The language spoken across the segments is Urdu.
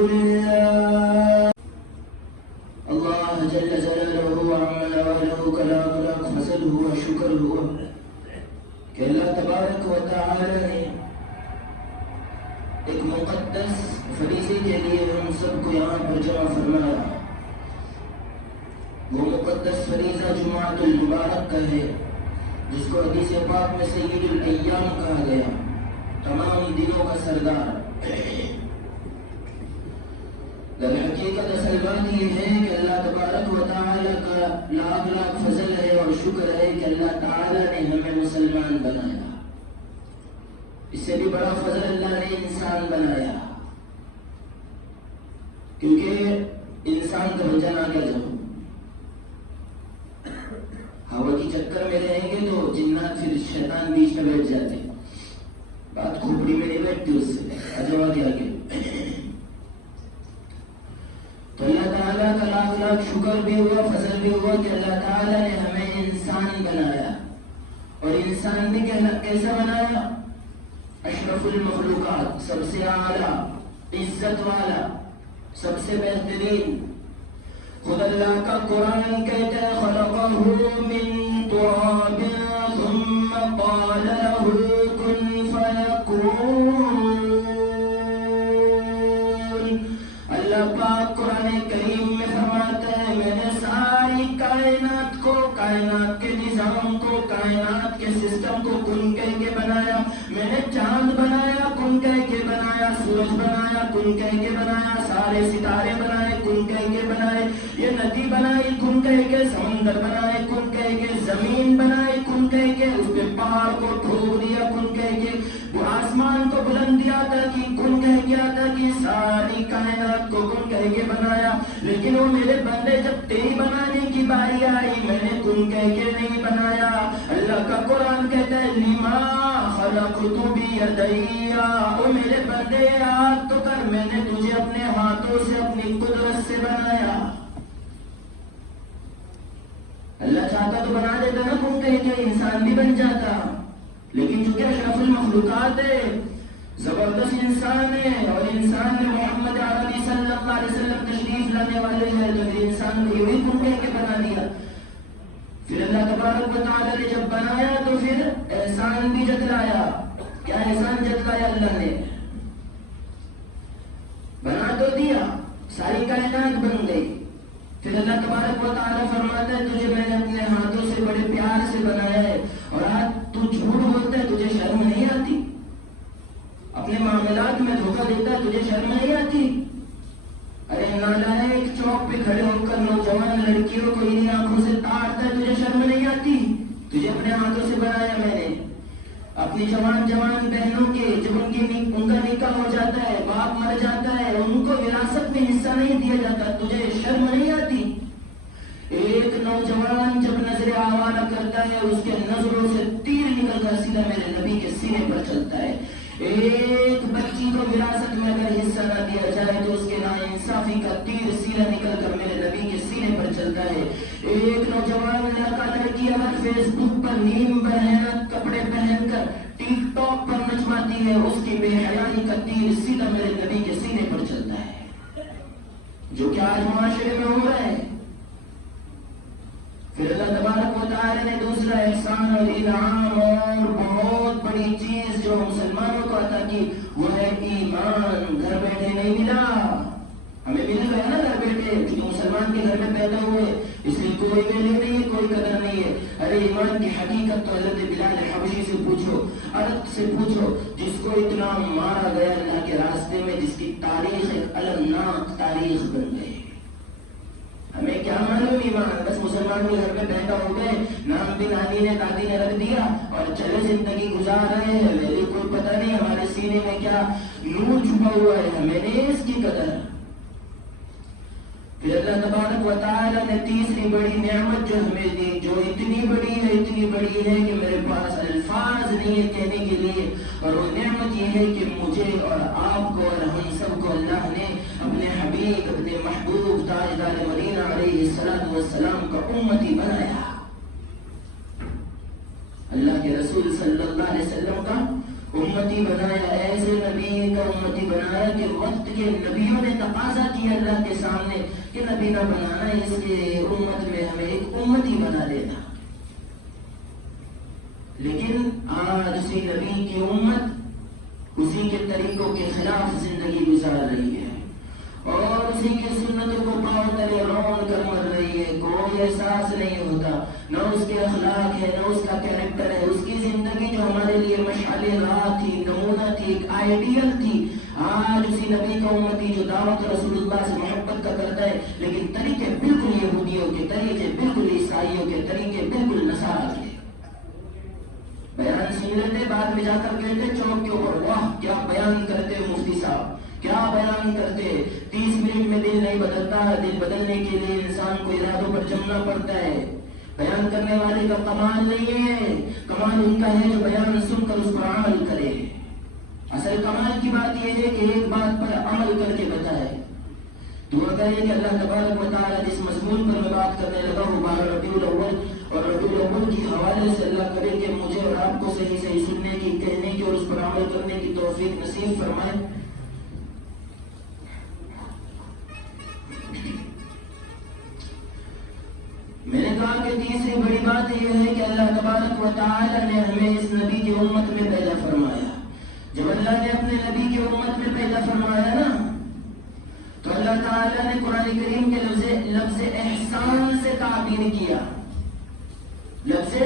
لله اللہ جل جلالہ وعلا ولہ کلام لاکھ فضل ہوا شکر ہوا کہ اللہ تبارک و تعالی نے ایک مقدس فریضے کے لیے ہم سب کو یہاں پر جمع فرمایا. وہ مقدس فریضہ جمعۃ المبارک کا ہے جس کو حدیث پاک میں سید الایام کہا گیا، تمام دنوں کا سردار. در حقیقت اصل بات یہ ہے کہ اللہ تبارک و تعالی کا لاکھ لاکھ فضل ہے اور شکر ہے کہ اللہ تعالی نے ہمیں مسلمان بنایا. اس سے بھی بڑا فضل اللہ نے انسان بنایا، کیونکہ انسان کا بن جانا کیا جب ہوا کی چکر میں رہیں گے تو جنات پھر شیطان بیچ میں بیٹھ جاتے ہیں، بات کھوپڑی میں نہیں بیٹھتی اس سے اجوا کے آگے. تو اللہ تعالیٰ کا لاکھ لاکھ شکر بھی ہوا، فضل بھی ہوا کہ اللہ تعالیٰ نے ہمیں انسان بنایا. اور انسان بھی کیسا بنایا؟ اشرف المخلوقات، سب سے اعلیٰ، عزت والا، سب سے بہترین. خود اللہ کا قرآن کہتا ہے خلقہ من تراب ثم قال له کن فیکون. اللہ پاک قرآن کریم میں فرماتا ہے میں نے ساری کائنات کو، کائنات کے نظام کو، کائنات کے سسٹم کو کن کہہ کے بنایا. میں نے چاند بنایا، کن کہہ کے بنایا، سورج بنایا، کن کہہ کے بنایا، سارے ستارے بنائے، کن کہہ کے بنائے، یہ ندی بنائی، کن کہہ کے، سمندر بنائے، کن کہہ کے، زمین بنائے، کن کہہ کے، اس پہ پہاڑ کو ٹھوک دیا، کن کہہ کے، وہ آسمان کو بلند کیا تھا کہ کن کہہ کے آتا کہ ساری کائنات کو کن کہہ کے بنایا. لیکن وہ میرے بندے جب تیری بنانے کی باری آئی میں نے کن کہہ کے نہیں بنایا. اللہ کا قرآن کہتا ہے لما خلقت بیدی، او میرے بندے یاد تو کر میں نے تجھے اپنے ہاتھوں سے اپنی قدرت سے بنایا. اللہ چاہتا تو بنا دیتا نا کن کہہ کے، انسان بھی بن جاتا. لیکن چونکہ اشرف المخلوقات ہے، زبردست انسان ہے، اور انسان میں محمد عربی صلی اللہ علیہ وسلم تشریف لانے والے ہیں، تو انسان کو یہی کن کہہ کے بنا دیا. پھر اللہ تبارک و تعالی نے جب بنایا تو پھر احسان بھی جتلایا. کیا احسان جتلایا اللہ نے؟ بنا تو دیا، ساری کائنات بن گئی. پھر اللہ تبارک و تعالی فرماتا ہے تجھے میں نے اپنے ہاتھوں سے بڑے پیار سے بنایا ہے، اور آج تو جھوٹ بولتا ہے، تجھے شرم نہیں آتی؟ اپنے معاملات میں دھوکہ دیتا ہے، تجھے شرم نہیں آتی؟ ارے نالائق چوک پہ کھڑے ہو کر نوجوان لڑکیوں کو انہیں آنکھوں سے تاڑتا ہے، تجھے شرم نہیں آتی؟ تجھے اپنے ہاتھوں سے بنایا میں نے. اپنی جوان بہنوں کے جب ان کا نکاح ہو جاتا ہے، باپ مر جاتا ہے، ان کو وراثت میں حصہ نہیں دیا جاتا، تجھے شرم نہیں آتی؟ ایک نوجوان جب نظر آوارہ کرتا ہے اس کے نظروں سے تیر نکل کر سیدھا میرے نبی کے سینے پر چلتا ہے. ایک بچی کو وراثت میں اگر حصہ نہ دیا جائے تو اس کے ناانصافی کا تیر سیدھا نکل کر میرے نبی کے سینے پر چلتا ہے. ایک نوجوان لڑکا لڑکی اگر فیس بک پر نیم برہنت کپڑے پہن کر ٹک ٹاک پر نچواتی ہے، اس کی بے حیائی کا تیر سیدھا میرے نبی کے سینے پر چلتا ہے، جو کہ آج معاشرے میں ہو رہا ہے. پھر اللہ تبارک و تعالی نے دوسرا احسان اور انعام اور بہت بڑی چیز جو مسلمانوں کو عطا کی، وہ ہے ایمان. گھر بیٹھے نہیں ملا، ہمیں مل گیا نا گھر بیٹھے، کیونکہ مسلمان کے گھر میں پیدا ہوئے، اس لیے کوئی ویلیو نہیں ہے، کوئی قدر نہیں ہے. ارے ایمان کی حقیقت تو حضرت بلال حبشی سے پوچھو، عرب سے پوچھو، جس کو اتنا مارا گیا اللہ کے راستے میں، جس کی تاریخ ایک المناک تاریخ بن گئی. ہمیں کیا معلوم ایمان، بس مسلمان کے گھر میں پیدا ہو گئے، نام بھی نانی نے دادی نے رکھ دیا اور چلے زندگی گزار رہے ہیں، میرے کوئی پتہ نہیں ہمارے سینے میں کیا نور چھپا ہوا ہے، ہمیں نہیں اس کی قدر. پھر اللہ تبارک و تعالی نے تیسری بڑی نعمت جو ہمیں دی، جو اتنی بڑی ہے کہ میرے پاس الفاظ نہیں ہے کہنے کے لیے، اور وہ نعمت یہ ہے کہ مجھے اور آپ کو اور ہم سب کو اللہ نے اپنے حبیب، اپنے محبوب تاجدار مدینہ علیہ الصلوۃ والسلام کا امتی بنایا. اللہ کے رسول صلی اللہ علیہ وسلم کا امتی بنایا، ایسے نبی کا امتی بنایا بنایا کہ وقت کے نبیوں نے تقاضا کیا اللہ کے سامنے کہ نبی نہ بنانا، اس کے امت میں ہمیں ایک امتی بنا دینا. لیکن آج اسی نبی کی امت اسی کے طریقوں کے خلاف زندگی گزار رہی ہے اور اسی کی سنتوں کو پاؤ تلے رون کر مر رہی ہے. کوئی احساس نہیں ہوتا، نہ اس کے اخلاق ہے، نہ اس کا کیریکٹر ہے. اس کی زندگی جو ہمارے لیے مشعل راہ تھی، نمونہ تھی، ایک آئیڈیل تھی، آج اسی نبی کا امتی جو دعوت رسول اللہ سے محبت کا کرتا ہے لیکن طریقے بالکل یہودیوں کے طریقے، بالکل عیسائیوں کے طریقے، بالکل نصارہ کے. بیان سن لیتے، بعد میں جا کر کہتے چوک کے اوپر، واہ کیا بیان کرتے مفتی صاحب، کیا بیان کرتے. 30 منٹ میں دل نہیں بدلتا، دل بدلنے کے لیے انسان کو ارادوں پر جمنا پڑتا ہے. بیان کرنے والے کا کمال نہیں ہے، کمال ان کا ہے جو بیان سن کر اس پر عمل کرے. اصل کمال کی بات یہ ہے کہ ایک بات پر عمل کر کے بتائے. دعا کریں کہ اللہ تبارک و تعالیٰ جس مضمون پر میں بات کرنے لگا ہوں ماہ ربیع الاول، اور ربیع الاول کے حوالے سے اللہ کرے کہ مجھے اور آپ کو صحیح صحیح سننے کی، کہنے کی اور اس پر عمل کرنے کی توفیق نصیب فرمائے. میں نے کہا کہ تیسری بڑی بات یہ ہے کہ اللہ تبارک و تعالیٰ نے ہمیں اس نبی کی امت میں پیدا فرمایا. جب اللہ نے اپنے نبی کی امت میں پیدا فرمایا نا، تو اللہ تعالیٰ نے قرآن کریم کے لفظ احسان سے تعبیر کیا. لفظ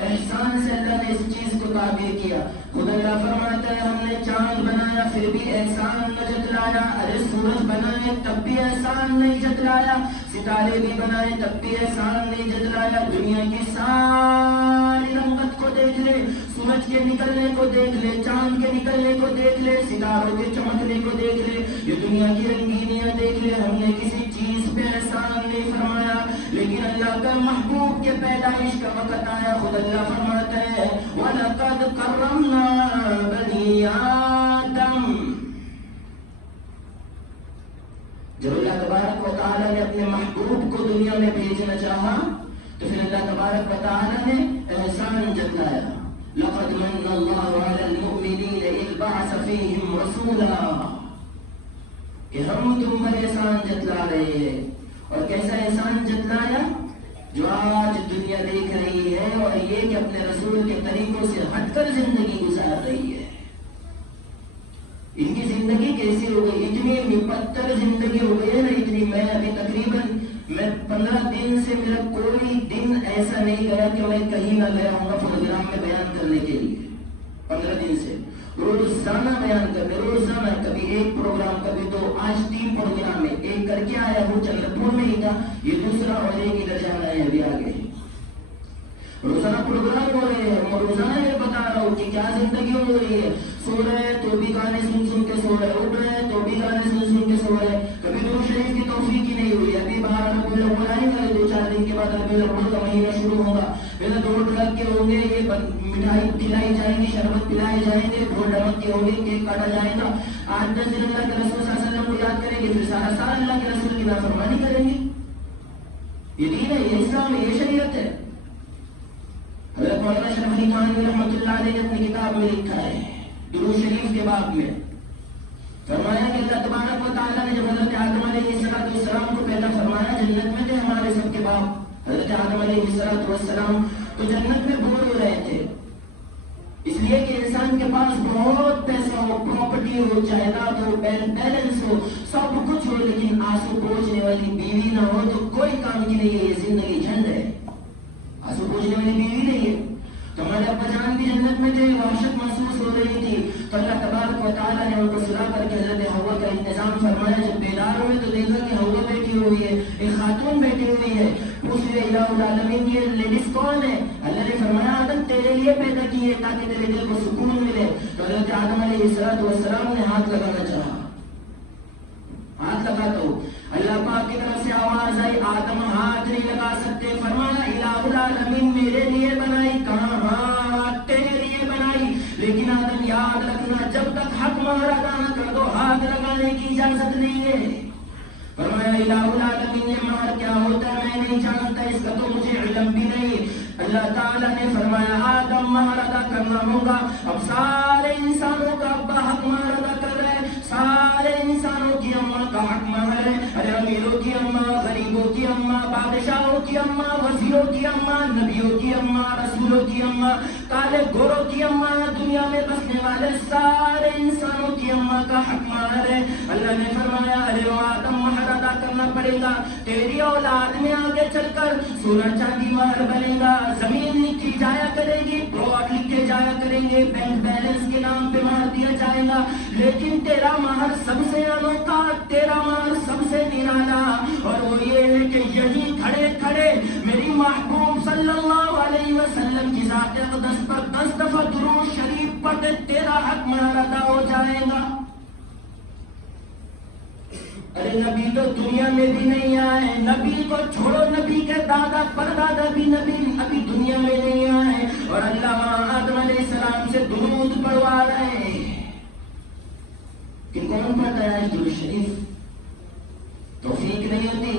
احسان سے اللہ نے اس چیز کو تعبیر کیا. خود اللہ فرماتا ہے ہم نے چاند بنایا پھر بھی احسان نہ جتلایا. ارے سورج بنائے تب بھی احسان نہیں جتلایا، ستارے بھی بنائے تب بھی احسان نہیں جتلایا. دنیا کی ساری رنگت کو دیکھ لے، سورج کے نکلنے کو دیکھ لے، چاند کے نکلنے کو دیکھ لے، ستاروں کے چمکنے کو دیکھ لے، یہ دنیا کی رنگینیاں دیکھ لے. ہم نے کسی چیز پہ احسان نہیں فرمایا. لیکن اللہ کا محبوب کے پیدائش کا وقت آیا، خود اللہ فرماتا ہے وَلَقَدْ كَرَّمْنَا بَنِي آدَمَ. جب اللہ تبارک و تعالیٰ نے اپنے محبوب کو دنیا میں بھیجنا چاہا تو پھر اللہ تبارک و تعالیٰ نے احسان جتلایا. لَقَدْ مَنَّ اللَّهُ عَلَى الْمُؤْمِنِينَ إِذْ بَعَثَ فِيهِمْ رَسُولًا. کہ ہم تم پر احسان جتلا رہے ہیں. اور کیسا احسان جتلایا؟ جو آج دنیا دیکھ رہی ہے اور یہ کہ اپنے رسول کے طریقوں سے ہٹ کر زندگی گزار رہی ہے. ان کی زندگی کیسی ہو گئی؟ اتنی نپتر زندگی ہو گئی ہے نا. اتنی میں ابھی تقریباً 15 دن سے میرا کوئی دن ایسا نہیں گیا کہ میں کہیں نہ گیا ہوں گا پروگرام میں بیان کرنے کے لیے. 15 دن سے روزانہ بیان کرنے، روزانہ کبھی ایک پروگرام، کبھی دو. آج 3 پروگرام ہے. ایک کر کے آیا ہوں چندرپور میں ہی تھا، یہ دوسرا، اور ایک ادھر جانا ہے ابھی آگے. روزانہ پروگرام ہو رہے ہیں. میں روزانہ یہ بتا رہا ہوں کہ کیا زندگی ہو رہی ہے. سو رہے تو بھی گانے سن سن کے سو رہے، اٹھ رہے تو بھی گانے سن سن کے سو رہے. کبھی درود شریف کی توفیق ہی نہیں ہوئی. ابھی باہر ربیع الاول آئے گا، 2-4 دن کے بعد ربیع الاول کا مہینہ شروع ہوگا. پہلے دوڑ لگ کے ہوں گے، یہ مٹھائی کھلائی جائیں گی، شربت پلائے جائیں گے، ڈھول ڈمک کے ہوں گے، کیک کاٹا جائے گا. 8-10 دن اللہ کے رسول صلی اللہ علیہ وسلم کو یاد کریں گے، پھر سارا سال اللہ کے رسول کی نافرمانی کریں گے. یہ دین ہے، یہ اسلام ہے، یہ شریعت ہے. حضرت مولانا اشرف علی تھانوی رحمۃ اللہ علیہ نے اپنی کتاب میں لکھا ہے درود شریف کے باب میں، فرمایا کہ اللہ تبارک و تعالیٰ نے جب حضرت آدم علیہ السلام کو پیدا فرمایا، جنت میں تھے ہمارے سب کے باپ حضرت آدم علیہ السلام، تو جنت میں بور ہو رہے تھے. اس لیے کہ انسان کے پاس بہت پیسہ ہو، پراپرٹی ہو، جائیداد ہو، بیلنس ہو، سب کچھ ہو، لیکن آنسو پوچھنے والی بیوی نہ ہو تو کوئی کام کی نہیں ہے. یہ زندگی جھنڈ ہے. آنسو پوچھنے والی بیوی نہیں ہے. تو ہمارے ابا جان بھی جنت میں تھے، وحشت محسوس ہو رہی تھی. تو اللہ تبارک و تعالیٰ نے ان کو سلا کر کے حضرت حوا کا انتظام فرمایا. جب بیدار ہوئے تو دیکھا کہ حوا بیٹھی ہوئی ہے، ایک خاتون بیٹھی ہوئی ہے. پوچھ رہے الہ العالمین کی لیڈیز کون ہے؟ اللہ نے فرمایا آدم تیرے لیے پیدا کی ہے تاکہ تیرے دل کو سکون ملے. تو حضرت آدم علیہ السلام نے ہاتھ لگانا چاہا. ہاتھ لگاتا ہوں، اللہ پاک کی طرف سے آواز آئی آدم ہاتھ نہیں لگا سکتے. فرمایا الہ العالمین میرے لیے بنائی، کہاں ہاتھ تیرے لیے بنائی. لیکن آدم یاد رکھنا جب تک حق مہر ادا نہ کر دو ہاتھ لگانے کی اجازت نہیں ہے. فرمایا الہ العالمین یہ مہر کیا ہوتا ہے میں نہیں جانتا، اس کا تو مجھے علم بھی نہیں. اللہ تعالیٰ نے فرمایا آدم مہر ادا کرنا ہوگا. اب سارے انسانوں کا ابا حق مہر ادا کر رہے ہیں، سارے انسانوں کی اماں کا حق مہر ہے. ارے امیروں کی اماں، غریبوں کی اماں، بادشاہوں کی اماں، وزیروں کی اماں، نبیوں کی اماں، رسولوں کی اماں، کالے گوروں کی اماں، دنیا میں بسنے والے سارے انسانوں کی اماں کا حق مہر ہے. اللہ نے فرمایا ارے وہ آدم مہر ادا کرنا پڑے گا. تیری اولاد میں آگے چل کر سونا چاندی مہر بنے گا. زمین لکھی جایا کرے گی، پلاٹ لکھے جایا کریں گے، بینک بیلنس کے نام پہ مہر دیا جائے گا. لیکن تیرا مہر سب سے انوکھا، تیرا مہر سب سے نرالا، اور وہ یہ ہے کہ یہی کھڑے کھڑے میری محبوب صلی اللہ علیہ وسلم کی ذات اقدس پر 10 دفعہ درود شریف پڑھ دے، تیرا حق مہر ادا ہو جائے گا. ارے نبی تو دنیا میں بھی نہیں آئے. نبی کو چھوڑو، نبی کے دادا پردادا بھی نبی ابھی دنیا میں نہیں آئے، اور اللہ آدم علیہ السلام سے درود پڑھوا رہے ہیں. کہ کون پڑھتا ہے آج درود شریف؟ توفیق نہیں ہوتی.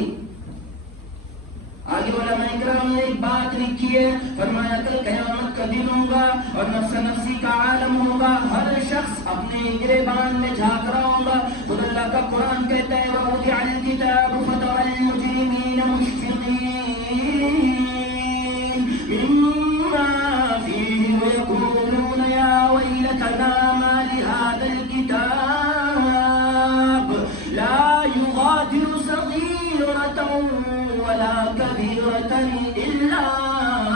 آگے علماء اکرام نے ایک بات لکھی ہے، فرمایا کل قیامت کا دن ہوگا اور نفس نفسی کا عالم ہوگا. ہر شخص اپنے گریبان میں جھانک رہا ہوگا. خود اللہ کا قرآن کہتا ہے وَوُضِعَ الْكِتَابُ فَتَرَى الْمُجْرِمِينَ مُشْفِقِينَ مِمَّا فِيهِ وَيَقُولُونَ يَا وَيْلَتَنَا مَا لِهَذَا الْكِتَابِ لَا يُغَادِرُ صَغِيرَةً وَلَا كَبِيرَةً إِلَّا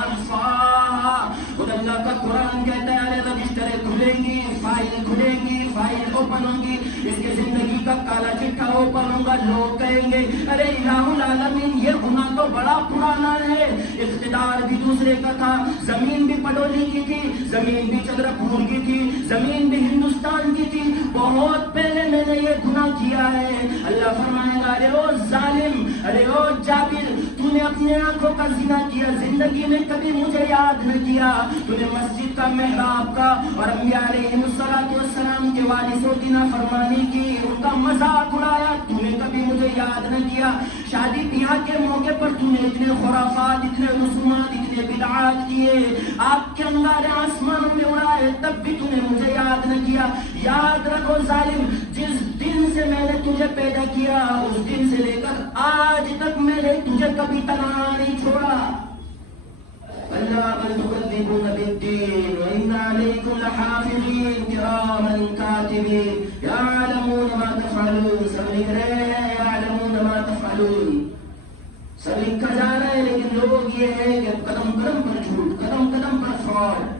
أَحْصَاهَا. خود اللہ کا قرآن کہتا ہے رجسٹریں کھلیں گی، فائل کھلیں گی، فائل اوپن ہوں گی، اس کے زندگی کا کالا چٹھا اوپن ہوگا. لوگ کہیں گے ارے الہ العالمین یہ گناہ تو بڑا پرانا ہے. اقتدار بھی دوسرے کا تھا، زمین بھی پڈولی کی تھی، زمین بھی چندرپور کی تھی، زمین بھی ہندوستان کی تھی، بہت پہلے میں نے یہ گناہ کیا ہے. اللہ فرمائے گا ارے او ظالم، ارے او جابر، تو نے اپنے آنکھوں کا زنا کیا، زندگی میں کبھی مجھے یاد نہ کیا. تو نے مسجد کا محراب کا اور انبیاء علیہ السلام کے وارثوں کی نافرمانی کی، ان کا مذاق اڑایا، تو نے کبھی مجھے یاد نہ کیا. شادی بیاہ کے موقع پر تو نے اتنے خرافات، اتنے رسومات، اتنے بدعات کیے، آپ کے انگارے آسمانوں میں اڑائے، تب بھی تو نے مجھے یاد نہ کیا. یاد رکھو ظالم، جس دن سے میں نے تجھے پیدا کیا اس دن سے لے کر آج تک میں نے تجھے کبھی تنہا نہیں چھوڑا. اللہ بل تکذبون بالدین وان علیکم لحافظین کراما کاتبین یعلمون ما تفعلون. سب لکھ رہے ہیں یعلمون ما تفعلون، سب لکھا جا رہا ہے، لیکن لوگ یہ ہے کہ قدم قدم پر جھوٹ، قدم قدم پر فراڈ.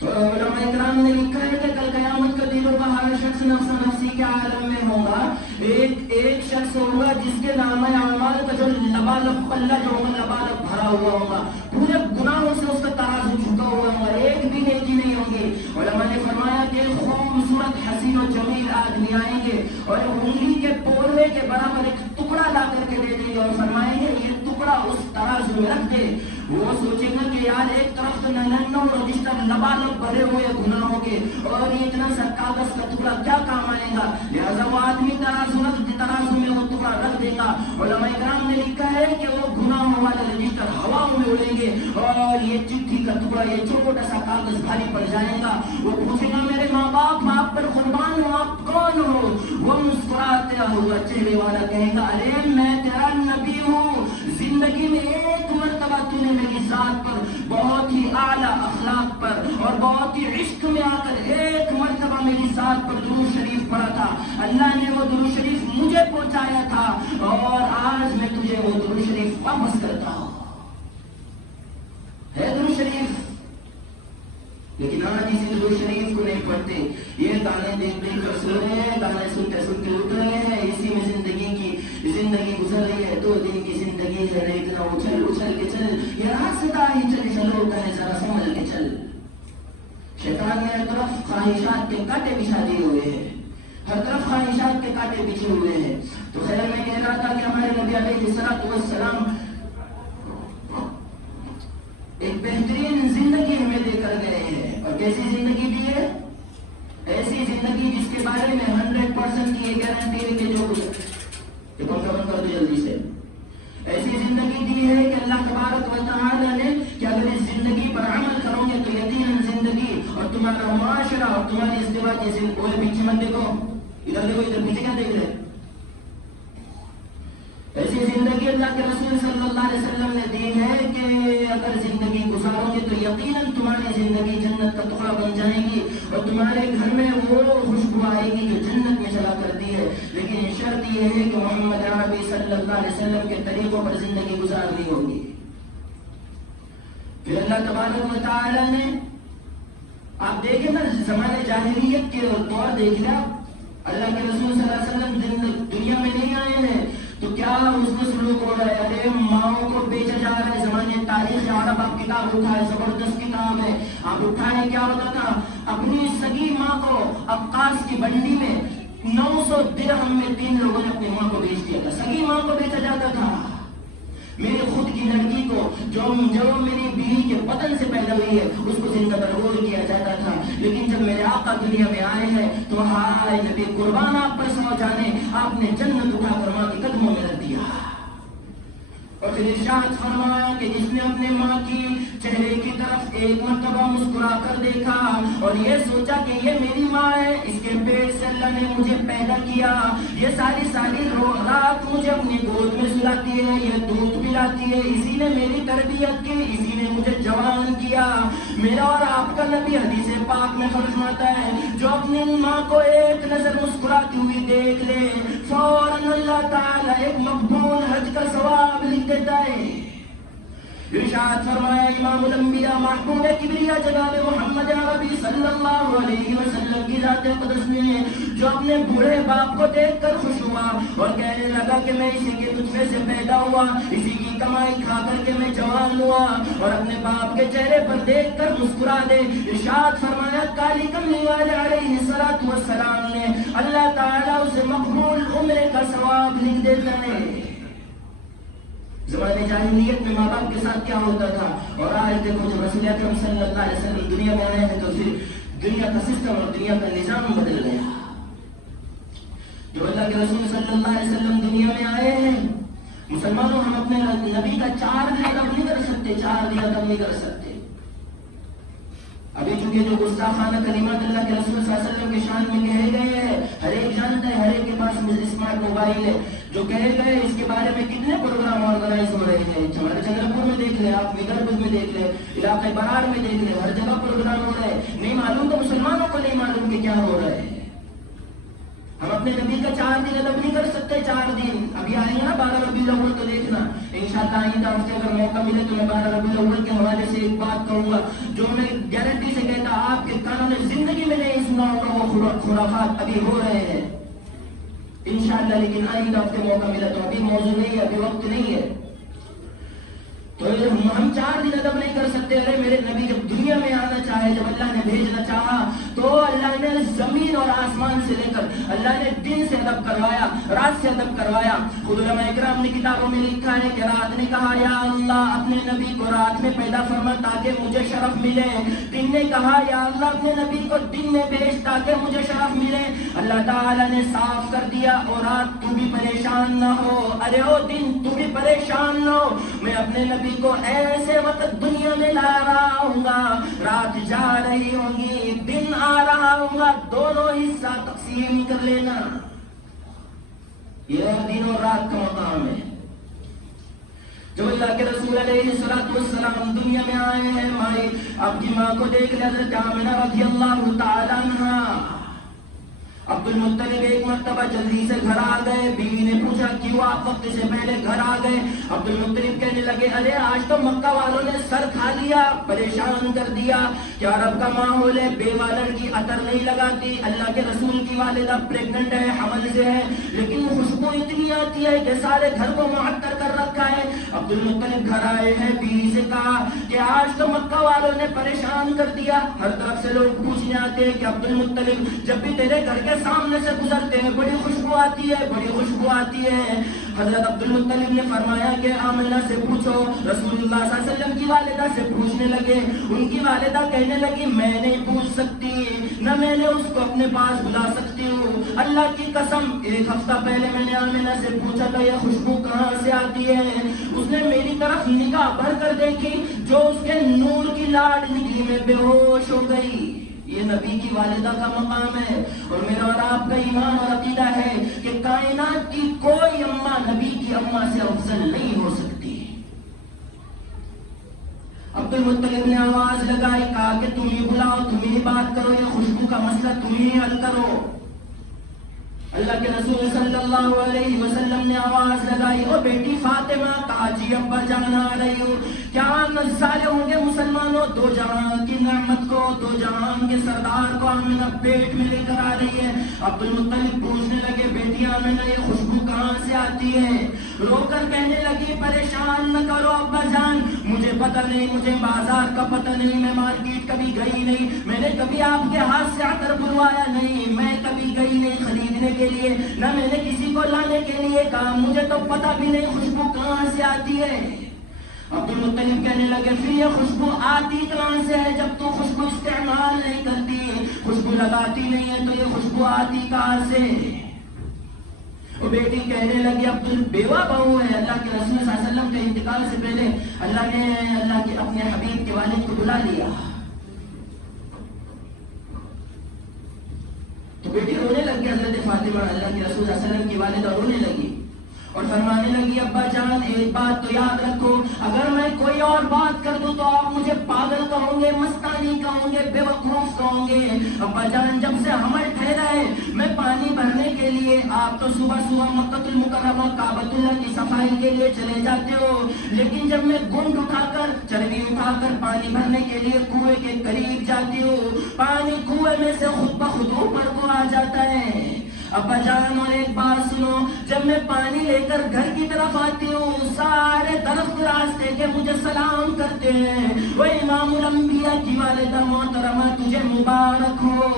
تو علماء اکرام نے لکھا ہے کہ کل قیامت کا دن ہوگا، ہر شخص نفس نفسی کے عالم میں ہوگا. ایک شخص ہوگا جس کے نام اعمال کا جو لبالب پلہ جو ہوگا لبالب بھرا ہوا ہوگا، پورے گناہوں سے اس کا ترازو جھکا ہوا ہوگا، ایک بھی نیکی نہیں ہوگی. علماء نے فرمایا کہ خوبصورت حسین و جمیل آدمی آئیں گے اور انگلی کے پورے کے برابر ایک ٹکڑا لا کر کے دے دیں گے اور فرمائیں گے یہ ٹکڑا اس ترازو میں رکھ دے. وہ سوچیں گے کہ یار ایک طرف تو 99 رجسٹر لبالب بھرے ہوئے گناہوں کے اور یہ اتنا سا کاغذ کا ٹکڑا کیا کام آئے گا. لہٰذا وہ آدمی ترازو میں وہ ٹکڑا رکھ دے گا. علماء کرام نے لکھا ہے کہ وہ گناہوں والے رجسٹر ہواؤں میں اڑیں گے اور یہ چٹھی کا ٹکڑا، یہ چھوٹا سا کاغذ بھاری پڑ جائے گا. وہ پوچھے گا میرے ماں باپ آپ پر قربان ہو، آپ کون ہو؟ وہ مسکراتے ہوا چہرے والا کہے گا ارے میں تیرا نبی ہوں، زندگی میں ایک مرتبہ تو نے میری ذات پر بہت ہی اعلیٰ اخلاق پر اور بہت ہی عشق میں آ کر ایک مرتبہ میری ذات پر درود شریف پڑھا تھا. اللہ نے وہ درود شریف مجھے پہنچایا تھا اور آج میں تجھے وہ درود شریف واپس کرتا ہوں. ہے درود شریف، لیکن آج اسی درود شریف کو نہیں پڑھتے. یہ گانے دیکھ دیکھ کر سو رہے ہیں، گانے سنتے سنتے اٹھ رہے ہیں، اسی میں زندگی گزر رہی ہے. 2 دن کی زندگی ہے، اتنا اچھل اچھل کے چل، یہ راستہ ہی چلو کہے ذرا سنبھل کے چل. شیطان نے ہر طرف خواہشات کے کانٹے بچھا دیے ہوئے ہیں، ہر طرف خواہشات کے کانٹے بچھے ہوئے ہیں. تو خیر میں کہہ رہا تھا کہ ہمارے نبی علیہ السلام ایک بہترین زندگی ہمیں دے کر گئے ہیں. اور کیسی زندگی دی ہے؟ ایسی زندگی جس کے بارے میں 100% کی یہ گارنٹی ہے کہ جو یہ کون بند کر دو جلدی سے. ایسی زندگی دی ہے کہ اللہ تبارک و تعالی نے کہ اگر اس زندگی پر عمل کرو گے تو یقیناً زندگی اور تمہارا معاشرہ اور تمہاری ازدواجی زندگی پیچھے مت دیکھو، دیکھو ادھر پیچھے کیا دیکھ رہے ہیں؟ ایسی زندگی اللہ کے رسول صلی اللہ علیہ وسلم نے دی ہے کہ اگر زندگی گزارو گے تو یقیناً تمہاری زندگی جنت کا ٹکڑا بن جائے گی اور تمہارے گھر میں وہ خوشبو آئے گی جو جنت میں چلا کرتی ہے. لیکن شرط یہ ہے کہ محمد عربی صلی اللہ علیہ وسلم کے طریقوں پر زندگی گزارنی ہوگی. پھر اللہ تبارک و تعالی نے آپ دیکھیں نا زمانے جاہلیت کے دور دیکھ لیا. اللہ کے رسول صلی اللہ علیہ وسلم دنیا میں نہیں آئے ہیں تو کیا اس میں سلوک ہو رہا ہے؟ ارے ماؤں کو بیچا جا رہا ہے. زمانے تاریخ عرب آپ کتاب اٹھائے، زبردست کتاب ہے، آپ اٹھائے. کیا ہوتا تھا؟ اپنی سگی ماں کو عکاس کی منڈی میں 900 درہم میں 3 لوگوں نے اپنی ماں کو بیچ دیا تھا. سگی ماں کو بیچا جاتا تھا. میرے خود کی لڑکی کو جو میری بیوی کے بدن سے پیدا ہوئی ہے اس کو زندہ برگور کیا جاتا تھا. لیکن جب میرے آقا دنیا میں آئے ہیں تو ہائے نبی قربان آپ پر سو جانے، آپ نے جنت اٹھا کر ماں کے قدموں میں رکھ دیا. اور پھر ارشاد فرمایا کہ جس نے اپنے ماں کی چہرے کی طرف ایک مرتبہ مسکرا کر دیکھا اور یہ سوچا کہ یہ میری ماں ہے، اس کے پیٹ سے اللہ نے مجھے پیدا کیا، یہ ساری رات مجھے اپنی گود میں سلاتی ہے، یہ دودھ پلاتی ہے، اسی نے میری تربیت کی، اسی نے مجھے جوان کیا. میرا اور آپ کا نبی حدیث پاک میں فرماتا ہے جو اپنی ماں کو ایک نظر مسکراتی ہوئی دیکھ لے فوراً اللہ تعالیٰ ایک مقبول حج کا ثواب لکھ دیتا ہے. ارشاد فرمایا امام الانبیاء محبوب کبریا جناب محمد عربی صلی اللہ علیہ وسلم کی ذات اقدس نے جو اپنے بوڑھے باپ کو دیکھ کر خوش ہوا اور کہنے لگا کہ میں اسی کے نطفے سے پیدا ہوا، اسی کی کمائی کھا کر کے میں جوان ہوا، اور اپنے باپ کے چہرے پر دیکھ کر مسکرا دے. ارشاد فرمایا کالی کملی والے علیہ الصلوۃ والسلام نے اللہ تعالیٰ اسے مقبول عمرے کا ثواب لکھ دیتا ہے. زمانے جاہلیت میں ماں باپ کے ساتھ کیا ہوتا تھا، اور آج دیکھو جب رسول اکرم صلی اللہ علیہ وسلم دنیا میں آئے ہیں تو پھر دنیا کا سسٹم اور دنیا کا نظام بدل گیا. جو اللہ کے رسول صلی اللہ علیہ وسلم دنیا میں آئے ہیں، مسلمانوں ہم اپنے نبی کا 4 دن ادب نہیں کر سکتے، 4 دن ادب نہیں کر سکتے. ابھی چونکہ جو گستاخانہ کلمات اللہ کے رسول صلی اللہ علیہ وسلم کے شان میں کہے گئے ہیں، ہر ایک جانتا ہے، ہر ایک کے پاس اسمارٹ موبائل ہے، جو کہے گئے اس کے بارے میں کتنے پروگرام آرگنائز ہو رہے ہیں. ہمارے چندر پور میں دیکھ لیں، آپ ویگرپور میں دیکھ لیں، علاقہ برار میں دیکھ لیں، ہر جگہ پروگرام ہو رہے ہیں. نہیں معلوم تو مسلمانوں کو نہیں معلوم کہ کیا ہو رہا ہے. ہم اپنے نبی کا 4 دن ادب نہیں کر سکتے. 4 دن ابھی آئیں گے نا 12 ربیع الاول تو دیکھنا انشاءاللہ. آئندہ ہفتے اگر موقع ملے تو میں 12 ربیع الاول کے حوالے سے ایک بات کہوں گا جو میں گارنٹی سے کہتا آپ کے کانوں نے زندگی میں نہیں سنا ہوگا. وہ خرافات ابھی ہو رہے ہیں انشاءاللہ، لیکن آئندہ ہفتے موقع ملا تو ابھی موضوع نہیں ہے، ابھی وقت نہیں ہے. تو ہم 4 دن ادب نہیں کر سکتے. ارے میرے نبی جب دنیا میں آنا چاہے، جب اللہ نے بھیجنا چاہا تو اللہ نے زمین اور آسمان سے لے کر اللہ نے دن سے ادب کروایا، رات سے ادب کروایا. خود علماء اکرام نے کتابوں میں لکھا ہے کہ رات نے کہا یا اللہ اپنے نبی کو رات میں پیدا فرما تاکہ مجھے شرف ملے. دن نے کہا یا اللہ اپنے نبی کو دن میں بھیج تاکہ مجھے شرف ملے. اللہ تعالیٰ نے صاف کر دیا اور رات تو بھی پریشان نہ ہو، ارے او دن تو بھی پریشان نہ ہو، میں اپنے نبی کو ایسے وقت دنیا میں لا رہا ہوں گا، رات جا رہی ہوں گی، دن آ رہا ہوں گا، دونوں حصہ تقسیم کر لینا. یہ دن اور رات کا مقام ہے. جب اللہ کے رسول علیہ السلام دنیا میں آئے ہیں، مائی آپ کی ماں کو دیکھ لیا حضرت آمنہ رضی اللہ تعالیٰ عنہا. عبد المطلب ایک مرتبہ جلدی سے گھر آ گئے. بیوی نے پوچھا کیوں آپ وقت سے پہلے گھر آ گئے؟ عبد المطلب کہنے لگے ارے آج تو مکہ والوں نے سر کھا لیا، پریشان کر دیا. کیا عرب کا ماحول ہے، بیوہ لڑکی عطر نہیں لگاتی. اللہ کے رسول کی والدہ پریگننٹ ہے، حمل سے ہے، لیکن خوشبو اتنی آتی ہے کہ سارے گھر کو معطر کر رکھا ہے. عبد المطلب گھر آئے ہیں، بیوی سے کہا کہ آج تو مکہ والوں نے پریشان کر دیا. ہر طرف سے لوگ پوچھنے آتے ہیں کہ عبد المطلب جب بھی تیرے گھر کے سامنے سے گزرتے ہیں بڑی خوشبو آتی ہے، بڑی خوشبو آتی ہے. حضرت عبد المطلب نے فرمایا کہ آمنہ سے پوچھو. رسول اللہ صلی اللہ علیہ وسلم کی والدہ سے پوچھنے لگے. ان کی والدہ کہنے لگی میں نہیں پوچھ سکتی، نہ میں نے اس کو اپنے پاس بلا سکتی ہوں. اللہ کی قسم 1 ہفتہ پہلے میں نے آمنہ سے پوچھا تھا یہ خوشبو کہاں سے آتی ہے. اس نے میری طرف نگاہ بھر کر دیکھی، جو اس کے نور کی لاڈ نگی میں بے ہوش ہو گئی. یہ نبی کی والدہ کا مقام ہے. اور میرا اور آپ کا ایمان اور عقیدہ ہے کہ کائنات کی کوئی اماں نبی کی اماں سے افضل نہیں ہو سکتی. عبد المطلب نے آواز لگائی, کہا کہ تم ہی بلاؤ, تم ہی بات کرو, یہ خوشبو کا مسئلہ تم ہی حل کرو. اللہ کے رسول صلی اللہ علیہ وسلم نے آواز لگائی, او بیٹی فاطمہ. کہا جی ابا جان آ رہی ہوں. کیا نظارے ہوں گے مسلمانوں, دو جہان کی نعمت کو, دو جہان کے سردار کو آمنہ پیٹ میں لے کر آ رہی ہے. عبد المطلب پوچھنے لگے, بیٹی آمنہ یہ خوشبو کہاں سے آتی ہے؟ رو کر کہنے لگی, پریشان نہ کرو ابا جان, مجھے پتہ نہیں, مجھے بازار کا پتہ نہیں, میں مارکیٹ کبھی گئی نہیں, میں نے کبھی آپ کے ہاتھ سے آ کر بلوایا نہیں, میں کبھی گئی نہیں خریدنے کے لیے, نہ میں نے کسی کو لانے کے لیے کہا, مجھے تو پتہ بھی نہیں خوشبو کہاں سے آتی ہے. عبد المطلب کہنے لگے, پھر یہ خوشبو آتی کہاں سے ہے جب تو خوشبو استعمال نہیں کرتی, خوشبو لگاتی نہیں ہے, تو یہ خوشبو آتی کہاں سے؟ وہ بیٹی کہنے لگی, بیوہ بہو ہے. اللہ کے رسول صلی اللہ علیہ وسلم کے انتقال سے پہلے اللہ نے کے اپنے حبیب کے والد کو بلا لیا. تو بیٹی رونے لگی, حضرت فاطمہ اللہ کے رسول صلی اللہ علیہ وسلم کی والدہ رونے لگی اور فرمانے لگی, ابا جان ایک بات تو یاد رکھو, اگر میں کوئی اور بات کر دوں تو آپ مجھے پاگل کہوں گے, مستانی کہوں گے, بے وقوف کہوں گے. ابا جان جب سے حمل ٹھہرا ہے میں پانی بھرنے کے لیے, آپ تو صبح صبح مکہ المکرمہ کعبۃ اللہ کی صفائی کے لیے چلے جاتے ہو, لیکن جب میں گنڈ اٹھا کر, چربی اٹھا کر پانی بھرنے کے لیے کنویں کے قریب جاتی ہوں, پانی کنویں میں سے خود بخود اوپر کو آ جاتا ہے. ابا جان اور ایک بات سنو, جب میں پانی لے کر گھر کی طرف آتی ہوں, سارے درخت راستے کے مجھے سلام کرتے ہیں, وہ امام الانبیاء کی والدہ محترمہ تجھے مبارک ہو.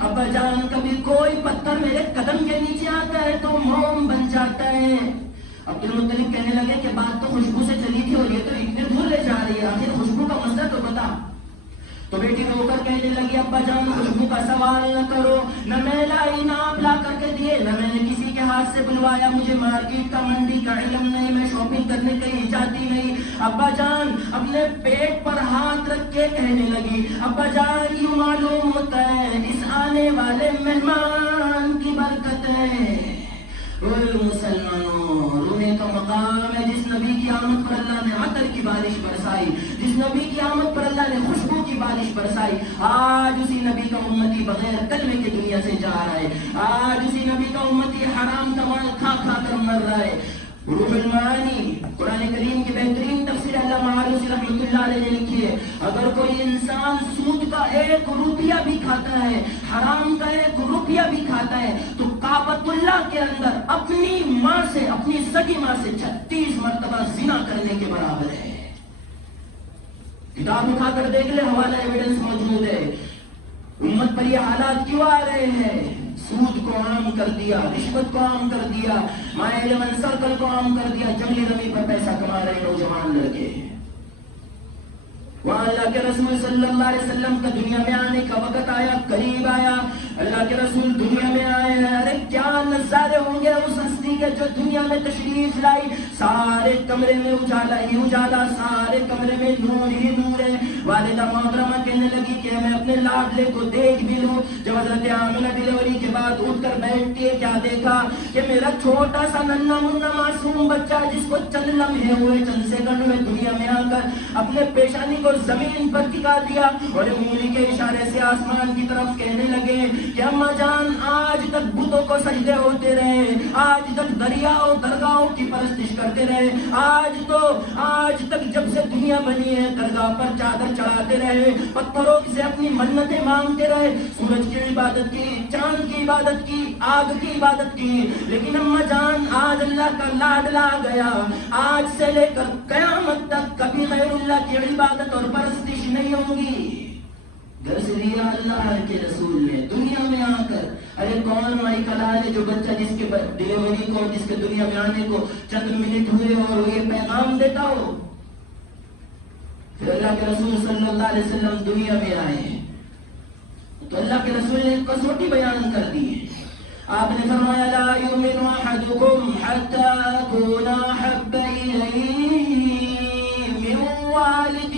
ابا جان کبھی کوئی پتھر میرے قدم کے نیچے آتا ہے تو موم بن جاتا ہے. عبد المطلب کہنے لگے کہ بات تو خوشبو سے چلی تھی اور یہ تو اتنے دور لے جا رہی ہے, آخر خوشبو کا مسئلہ تو بتا. تو بیٹی رو کر کہنے لگی, ابا جان خوشبو کا سوال نہ کرو, نہ میں لائی, نہ آپ لا کر کے دیے, نہ میں نے کسی کے ہاتھ سے بلوایا, مجھے مارکیٹ کا منڈی کا علم نہیں, میں شاپنگ کرنے کہیں جاتی نہیں. ابا جان اپنے پیٹ پر ہاتھ رکھ کے کہنے لگی, ابا جان یوں معلوم ہوتا ہے اس آنے والے مہمان کی برکت ہے. مسلمانوں, رونے کا مقام ہے جس نبی کی آمد پر اللہ نے عطر کی بارش برسائی, جس نبی کی آمد پر اللہ نے خوشبو کی بارش برسائی. آج اسی نبی کا امتی بغیر کلمے کی دنیا سے جا رہا ہے, آج اسی نبی کا امتی حرام کا مال کھا کھا کر مر رہا ہے. روح المعانی قرآن کریم کی بہترین تفسیر علامہ آلوسی رحمۃ اللہ علیہ نے لکھی ہے, اگر کوئی انسان سود کا 1 روپیہ بھی کھاتا ہے, حرام کا 1 روپیہ بھی کھاتا ہے, تو کعبۃ اللہ کے اندر اپنی ماں سے, اپنی سگی ماں سے 36 مرتبہ زنا کرنے کے برابر ہے. کتاب اٹھا کر دیکھ لے, حوالہ ایویڈنس موجود ہے. امت پر یہ حالات کیوں آ رہے ہیں؟ سود کو عام کر دیا, رشوت کو عام کر دیا, مائع لیمن سرکل کو عام کر دیا, جنگلی رمی پر پیسہ کما رہے نوجوان لڑکے. وہاں اللہ کے رسول صلی اللہ علیہ وسلم کا دنیا میں آنے کا وقت آیا, قریب آیا, اللہ کے رسول دنیا میں آئے ہیں. ارے کیا نظارے ہوں گے اس ہستی کے جو دنیا میں تشریف لائی. سارے کمرے میں اجالا ہی اجالا, سارے کمرے میں نور ہی نور ہے. والدہ محترمہ کہنے لگی کہ میں اپنے لاڈلے کو دیکھ بھی لوں. جب حضرت آمنہ ڈیلیوری کے بعد اٹھ کر بیٹھتی ہے, کیا دیکھا کہ میرا چھوٹا سا ننھا منھا معصوم بچہ جس کو چند لمحے ہوئے, چند سیکنڈ میں دنیا میں آ کر اپنے پیشانی کو زمین پر ٹکا دیا اور انگلی کے اشارے سے آسمان کی طرف کہنے لگے کہ اماں جان آج تک بتوں کو سجدے ہوتے رہے, آج تک دریاؤں درگاہوں کی پرستش کرتے رہے, آج تک جب سے دنیا بنی ہے درگاہ پر چادر چڑھاتے رہے, پتھروں سے اپنی منتیں مانگتے رہے, سورج کی عبادت کی, چاند کی عبادت کی, آگ کی عبادت کی. لیکن اماں جان آج اللہ کا لاڈلا آ گیا, آج سے لے کر قیامت تک کبھی غیر اللہ کی عبادت اور پرستش نہیں ہوگی. گھر سے لیا اللہ کے رسول نے دنیا میں آ کر. ارے کون مائی کلا ہے جو بچہ جس کے ڈیلیوری کو, جس کے دنیا میں آنے کو چند منٹ ہوئے اور یہ پیغام دیتا ہو. پھر اللہ کے رسول صلی اللہ علیہ وسلم دنیا میں آئے ہیں تو اللہ کے رسول نے کسوٹی بیان کر دی ہے. آپ نے فرمایا لا یؤمن احدکم حتی اکون احب الیہ من والدہ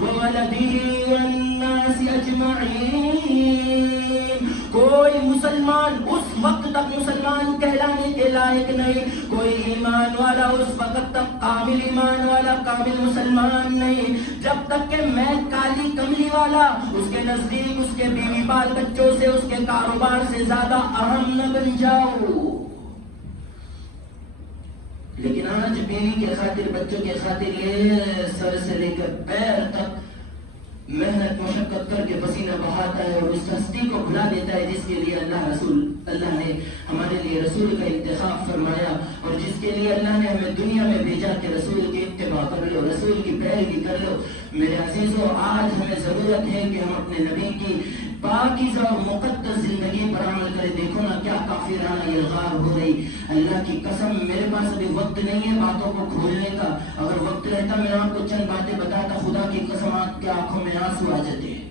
وولدہ والناس اجمعین مسلمان اس وقت تک مسلمان کہلانے کے لائق نہیں. کوئی ایمان والا اس وقت تک کامل ایمان والا کامل مسلمان نہیں جب تک کہ میں کالی کملی والا اس کے نزدیک اس کے بیوی بال بچوں سے اس کے کاروبار سے زیادہ اہم نہ بن جاؤ. لیکن آج بیوی کے خاطر بچوں کے خاطر یہ سر سے لے کر پیر تک محنت مشقت کر کے پسینہ بہاتا ہے اور اس ہستی کو بھلا دیتا ہے جس کے لیے اللہ نے ہمارے لیے رسول کا انتخاب فرمایا اور جس کے لیے اللہ نے ہمیں دنیا میں بھیجا کہ رسول کی اتباع کر لو, رسول کی پیروی کر لو. میرے عزیزو, آج ہمیں ضرورت ہے کہ ہم اپنے نبی کی پاکیزہ و مقدس زندگی پر عمل کریں. دیکھو نا کیا کافرانہ الغار ہو رہی. اللہ کی قسم میرے پاس ابھی وقت نہیں ہے باتوں کو کھولنے کا. اگر وقت رہتا میں آپ کو چند باتیں بتاتا. خدا کی قسم آپ کے آنکھوں میں آنسو آ جاتے ہیں.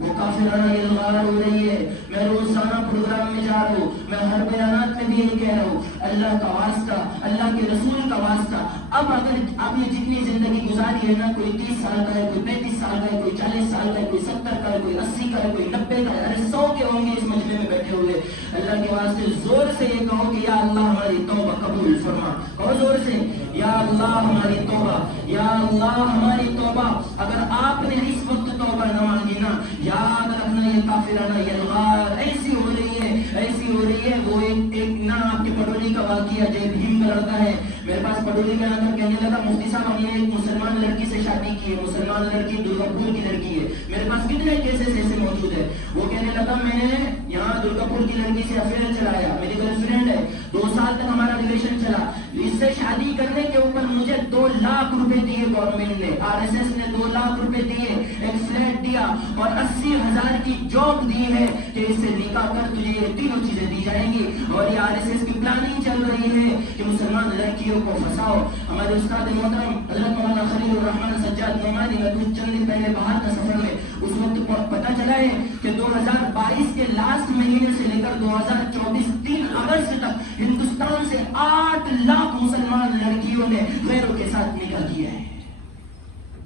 وہ کافرانہ الغار ہو رہی ہے. میں روزانہ پروگرام میں جا رہا ہوں, میں ہر بیانات میں بھی یہی کہہ رہا ہوں, اللہ کا واسطہ, اللہ کے رسول کا واسطہ. اب اگر آپ نے جتنی زندگی گزاری ہے نا, کوئی 30 سال کا ہے, کوئی 35 سال کا ہے, کوئی 40 سال کا ہے, کوئی 70 کا ہے, کوئی 80 کا ہے, کوئی 90 کا ہے, ارے 100 کے ہوں گے اس مجمع میں بیٹھے ہوئے. اللہ کے واسطے زور سے یہ کہو کہ یا اللہ ہماری توبہ قبول فرما. اور زور سے یا اللہ ہماری توبہ, یا اللہ ہماری توبہ. اگر آپ نے اس وقت توبہ نہ مانگی نا, یاد رکھنا یہ کافرانہ الغار ایسی ہو رہی ہے, ایسی ہو رہی ہے. وہ ایک نا آپ کے پڑولی کا واقعہ جے بھیم کا لڑکا ہے میرے پاس پڑولی میں آ کر کہنے لگا, مفتی صاحب ہم نے ایک مسلمان لڑکی سے شادی کی ہے, مسلمان لڑکی درگا پور کی لڑکی ہے, میرے پاس کتنے کیسز ایسے موجود ہے. وہ کہنے لگا میں نے یہاں درگا پور کی لڑکی سے افیئر چلایا, میری گرل فرینڈ ہے, 2 سال تک ہمارا ریلیشن چلا. اس سے شادی کرنے کے اوپر مجھے 2 لاکھ روپے دیے گورنمنٹ نے, RSS نے 2 لاکھ روپے دیے, ایک فلیٹ دیا اور 80,000 کی جاب دی ہے کہ اس سے نکاح کر تجھے یہ تینوں چیزیں دی جائیں گی. اور یہ RSS کی پلاننگ چل رہی ہے کہ مسلمان لڑکیوں کو پھنساؤ. ہمارے استاد محترم حضرت مولانا خلیل الرحمن سجاد نعمانی میں کچھ چند دن پہلے باہر کا سفر میں, اس وقت پتہ چلا ہے کہ 2022 کے لاسٹ مہینے سے لے کر 2024 3 اگست تک ہندوستان سے 8 لاکھ مسلمان لڑکیوں نے غیروں کے ساتھ نکاح کیا ہے.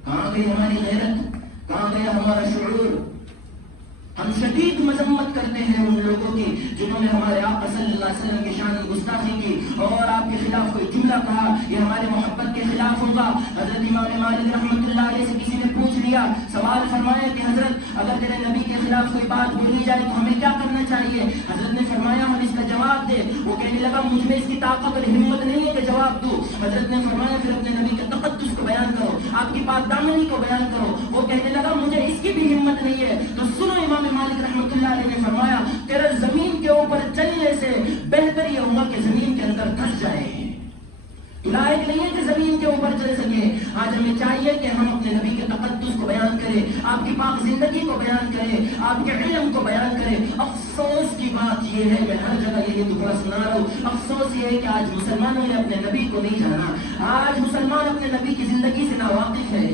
کہاں گئی ہماری غیرت, کہاں گیا ہمارا شعور. ہم شدید مذمت کرتے ہیں ان لوگوں کی جنہوں نے ہمارے آقا صلی اللہ علیہ وسلم کی شان گستاخی کی اور آپ کے خلاف کوئی جملہ کہا, یہ ہمارے محبت کے خلاف ہوگا. حضرت امام مالک رحمۃ اللہ علیہ سے کسی نے پوچھ لیا, سوال فرمایا کہ حضرت اگر تیرے نبی کے خلاف کوئی بات بولی جائے تو ہمیں کیا کرنا چاہیے. حضرت نے فرمایا ہم اس کا جواب دیں. وہ کہنے لگا مجھ میں اس کی طاقت اور ہمت نہیں ہے کہ جواب دوں. حضرت نے فرمایا پھر اپنے نبی کے تقدس کو بیان کرو, آپ کی پاک دامنی کو بیان کرو. وہ کہنے لگا مجھے اس کی بھی ہمت نہیں ہے. تو سنو, امام مالک رحمۃ اللہ علیہ نے فرمایا تیرا زمین کے اوپر چلنے سے بہتر یہ ہوگا کہ زمین کے اندر دھس جائے. تو لائق نہیں ہے کہ زمین کے اوپر چل سکے. آج ہمیں چاہیے کہ ہم اپنے نبی کے تقدس کو بیان کریں, آپ کی پاک زندگی کو بیان کریں, آپ کے علم کو بیان کریں. افسوس کی بات یہ ہے, میں ہر جگہ یہ دکھا سنا رہا ہوں, افسوس یہ ہے کہ آج مسلمانوں نے اپنے نبی کو نہیں جانا. آج مسلمان اپنے نبی کی زندگی سے ناواقف ہے.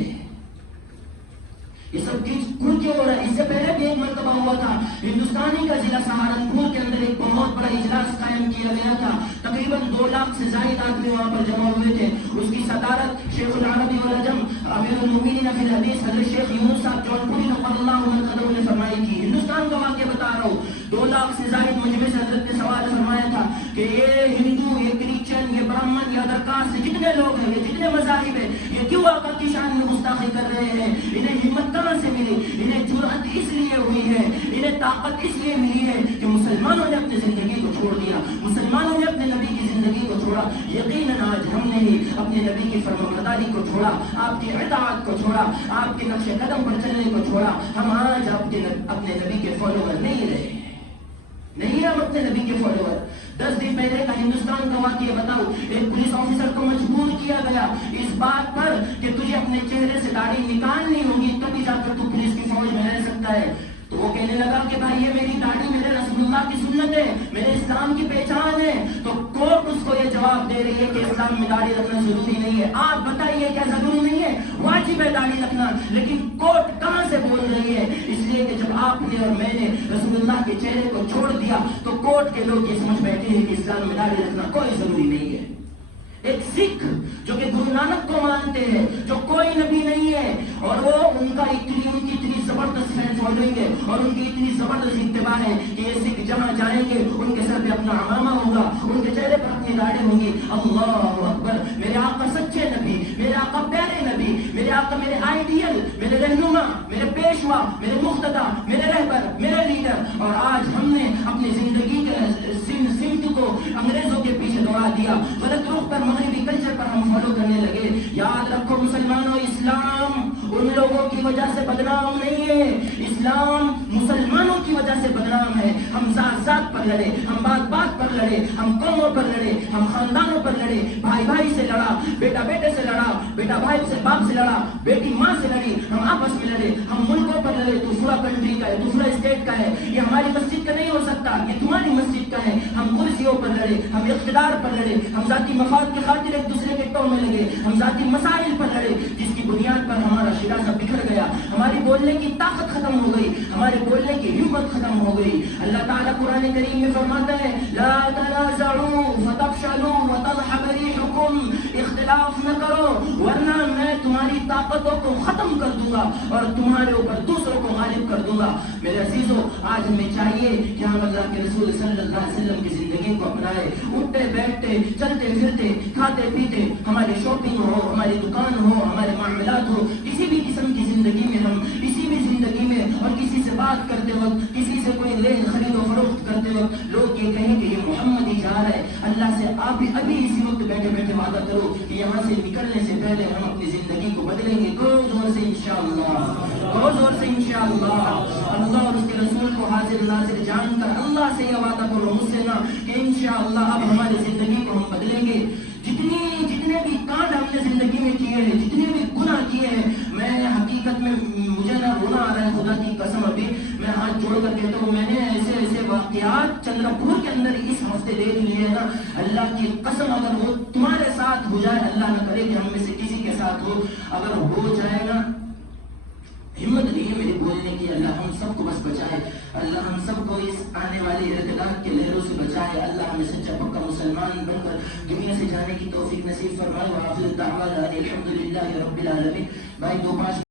یہ سب کچھ کیوں ہو رہا ہے؟ اس سے پہلے بھی ایک مرتبہ ہوا تھا, ہندوستانی کا ضلع سہارنپور کے اندر ایک بہت بڑا اجلاس قائم کیا گیا تھا. تقریباً 2 لاکھ سے زائد آدمی وہاں پر جمع ہوئے تھے. اس کی صدارت شیخ العربی والعجم امیر المؤمنین فی الحدیث حضرت شیخ یونس صاحب جونپوری نقل اللہ عنہ نے فرمائی تھی. ہندوستان کا واقعہ بتا رہا ہوں. 2 لاکھ سے زائد مجمع سے حضرت نے سوال فرمایا تھا کہ یہ ہندو, یہ کرسچن, یہ برہمن, یہ درکار سے جتنے لوگ ہیں, یہ جتنے مذاہب ہیں, یہ کیوں آقا کی شان میں گستاخی کر رہے ہیں؟ انہیں ہمت کہاں سے ملی؟ انہیں جرأت اس لیے ہوئی ہے, انہیں طاقت اس لیے ملی ہے کہ مسلمانوں نے اپنی زندگی کو چھوڑ دیا, مسلمانوں نے اپنے نبی کی زندگی کو چھوڑا. یقیناً آج ہم نے ہی اپنے نبی کی فرمانبرداری کو چھوڑا, آپ کی اطاعت کو چھوڑا, آپ کے نقش قدم پر چلنے کو چھوڑا. ہم آج اپنے نبی کے فالوور نہیں رہے, نہیں ہم اپنے نبی کے فالوور. 10 دن پہلے کا ہندوستان کا واقعہ بتاؤ. ایک پولیس آفیسر کو مجبور کیا گیا اس بات پر کہ تجھے اپنے چہرے سے داڑھی نکالنی ہوگی تبھی جا کر تو پولیس کی فوج میں رہ سکتا ہے. تو وہ کہنے لگا کہ بھائی یہ میری داڑھی میرے رسول اللہ کی سنت ہے, میرے اسلام کی پہچان ہے. تو کورٹ اس کو یہ جواب دے رہی ہے کہ اسلام میں داڑھی رکھنا ضروری نہیں ہے. آپ بتائیے کیا ضروری نہیں ہے؟ واجب ہے داڑھی رکھنا. لیکن کورٹ کہاں سے بول رہی ہے؟ اس لیے کہ جب آپ نے اور میں نے رسول اللہ کے چہرے کو چھوڑ دیا تو کورٹ کے لوگ یہ سمجھ بیٹھے ہیں کہ اسلام میں داڑھی رکھنا کوئی ضروری نہیں ہے. ایک سکھ جو کہ گرو نانک کو مانتے ہیں, جو کوئی نبی نہیں ہے, اور وہ ان کی اتنی زبردست فین فالوئنگ ہے اور ان کی اتنی زبردست اتباع ہے کہ یہ سکھ جہاں جائیں گے ان کے سر پہ اپنا عمامہ ہوگا، ان کے چہرے پر اپنی داڑھی ہوں گی. اللہ اکبر. میرے آقا سچے نبی، میرے آقا پیارے نبی، میرے آقا میرے آئیڈیل، میرے رہنما، میرے پیشوا، میرے مقتدا، میرے رہبر، میرے لیڈر. اور آج ہم نے اپنی زندگی کے سمت کو انگریزوں کے پیچھے دوڑا دیا، غلط رخ پر مغربی کلچر پر ہم فالو کرنے لگے. یاد رکھو مسلمانوں، اسلام ان لوگوں کی وجہ سے بدنام نہیں ہے، اسلام مسلمانوں کی وجہ سے بدنام ہے. ہم ذات ذات پر لڑے، ہم بات بات پر لڑے، ہم قوموں پر لڑے، ہم خاندانوں پر لڑے، بھائی بھائی سے لڑا، بیٹا بیٹے سے لڑا، بیٹا بھائی سے باپ سے لڑا، بیٹی ماں سے لڑی، ہم آپس میں لڑے، ہم ملکوں پر لڑے. دوسرا کنٹری کا ہے، دوسرا اسٹیٹ کا ہے، یہ ہماری مسجد کا نہیں ہو سکتا، یہ تمہاری مسجد کا ہے. ہم کرسیوں پر لڑے، ہم اقتدار پر لڑے، ہم ذاتی مفاد کی خاطر ایک دوسرے کے ٹو میں لگے، ہم ذاتی مسائل پر لڑے، جس کی بنیاد پر ہمارا شراسہ بکھر گیا، ہماری بولنے کی طاقت ختم ہو گئی، ہمارے بولنے کی ہمت ختم ہو گئی. اللہ تعالیٰ قرآن کریم میں فرماتا ہے لا تنازعوا فتفشلوا وتذهب ريحكم. اختلاف نہ کرو ورنہ میں تمہاری طاقتوں کو ختم کر دوں گا اور تمہارے اوپر دوسروں کو غالب کر دوں گا. میرے عزیزوں، آج ہمیں چاہیے کہ ہم اللہ کے رسول صلی اللہ علیہ وسلم کی زندگی کو اپنائے. اٹھتے بیٹھتے چلتے پھرتے کھاتے پیتے ہماری شاپنگ ہو، ہماری دکان ہو، ہمارے معاملات ہو، کسی بھی قسم کی زندگی میں ہم کسی بھی زندگی میں اور کسی سے بات کرتے وقت، کسی سے کوئی لین خرید و فروخت کرتے وقت لوگ یہ کہیں کہ یہ محمد ہی جا رہا ہے. اللہ سے آپ ابھی اسی وقت بیٹھے بیٹھے وعدہ کرو کہ یہاں سے نکلنے سے پہلے ہم اپنی زندگی کو بدلیں گے. کہو زور سے انشاءاللہ، کہو زور سے انشاءاللہ. اللہ اور اس کے رسول کو حاضر ناظر جان کر اللہ سے یہ وعدہ کرو، مجھ سے نہ، کہ انشاءاللہ اب ہماری زندگی کو ہم بدلیں گے. جتنے بھی کانڈ ہم نے زندگی میں کیے ہیں، جتنے بھی گناہ کیے ہیں، میں حقیقت میں مجھے نہ رونا آ رہا ہے، خدا کی قسم. ابھی میں ہاتھ جوڑ کر کہتا ہوں، میں نے ایسے واقعات چندرا پور کے اندر اس ہفتے دیکھ لیے ہیں نا، اللہ کی قسم اگر وہ تمہارے ساتھ ہو جائے، اللہ نہ کرے کہ ہم میں سے کسی کے ساتھ ہو، اگر ہو جائے نا، ہمت نہیں ہے میری بولنے کی. اللہ ہم سب کو بس بچائے، اللہ ہم سب کو اس آنے والی ارتداد کے لہروں سے بچائے. اللہ ہمیں سچا پکا مسلمان بن کر دنیا سے جانے کی توفیق نصیب فرمائے. وآخر دعوانا الحمدللہ رب العالمین. بھائی 2-5